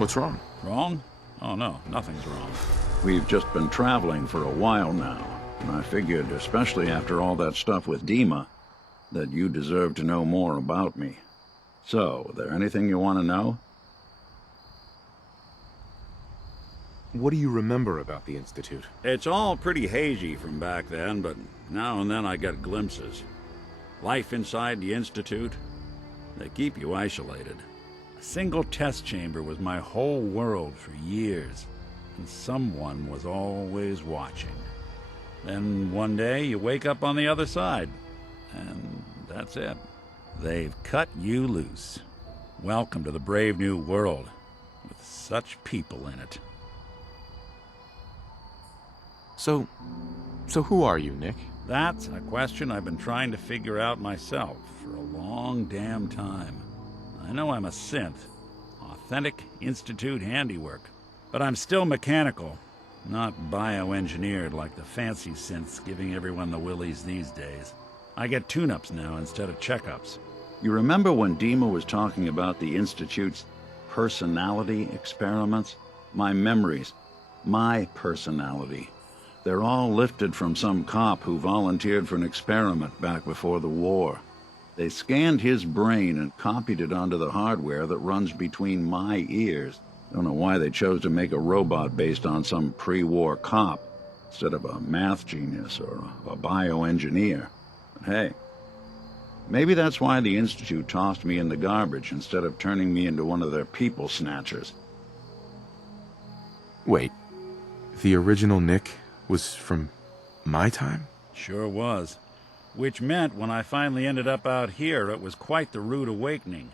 What's wrong? Wrong? Oh no, nothing's wrong. We've just been traveling for a while now, and I figured, especially after all that stuff with Dima, that you deserve to know more about me. So, there anything you want to know? What do you remember about the Institute? It's all pretty hazy from back then, but now and then I get glimpses. Life inside the Institute, they keep you isolated. A single test chamber was my whole world for years, and someone was always watching. Then one day you wake up on the other side, and that's it. They've cut you loose. Welcome to the brave new world, with such people in it. So who are you, Nick? That's a question I've been trying to figure out myself for a long damn time. I know I'm a synth, authentic Institute handiwork, but I'm still mechanical, not bioengineered like the fancy synths giving everyone the willies these days. I get tune-ups now instead of checkups. You remember when Dima was talking about the Institute's personality experiments? My memories, my personality. They're all lifted from some cop who volunteered for an experiment back before the war. They scanned his brain and copied it onto the hardware that runs between my ears. Don't know why they chose to make a robot based on some pre-war cop instead of a math genius or a bioengineer. But hey, maybe that's why the Institute tossed me in the garbage instead of turning me into one of their people snatchers. Wait, the original Nick was from my time? Sure was. Which meant when I finally ended up out here, it was quite the rude awakening.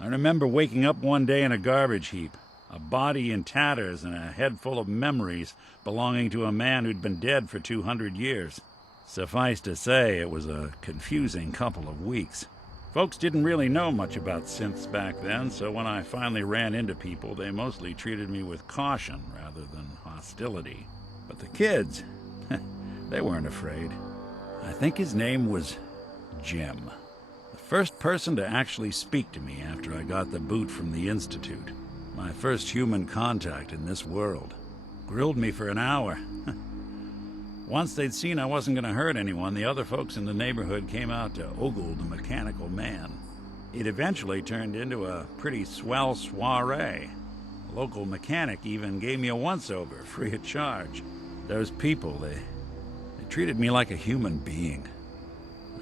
I remember waking up one day in a garbage heap, a body in tatters and a head full of memories belonging to a man who'd been dead for 200 years. Suffice to say, it was a confusing couple of weeks. Folks didn't really know much about synths back then, so when I finally ran into people, they mostly treated me with caution rather than hostility. But the kids, they weren't afraid. I think his name was Jim. The first person to actually speak to me after I got the boot from the Institute. My first human contact in this world. Grilled me for an hour. Once they'd seen I wasn't going to hurt anyone, the other folks in the neighborhood came out to ogle the mechanical man. It eventually turned into a pretty swell soiree. A local mechanic even gave me a once-over, free of charge. Those people, they treated me like a human being.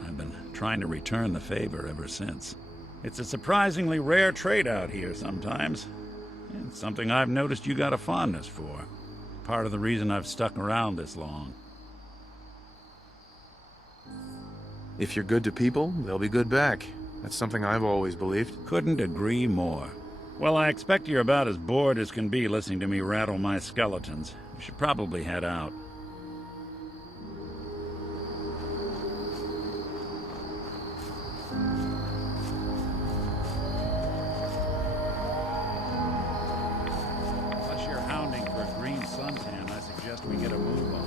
I've been trying to return the favor ever since. It's a surprisingly rare trait out here sometimes. It's something I've noticed you got a fondness for. Part of the reason I've stuck around this long. If you're good to people, they'll be good back. That's something I've always believed. Couldn't agree more. Well, I expect you're about as bored as can be listening to me rattle my skeletons. We should probably head out. Unless you're hounding for a green suntan, I suggest we get a move on.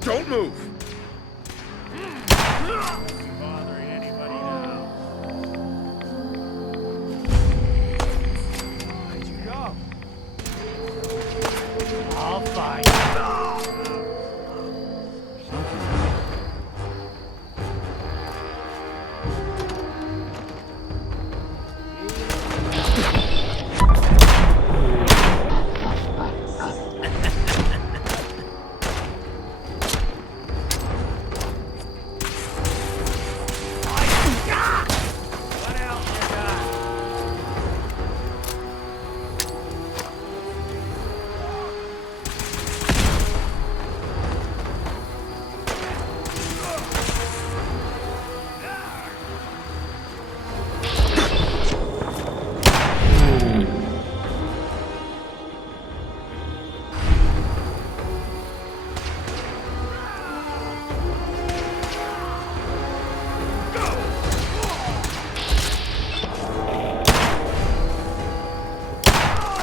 Don't move! Bothering anybody now? Where'd you go? I'll find you. What else you got?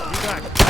You got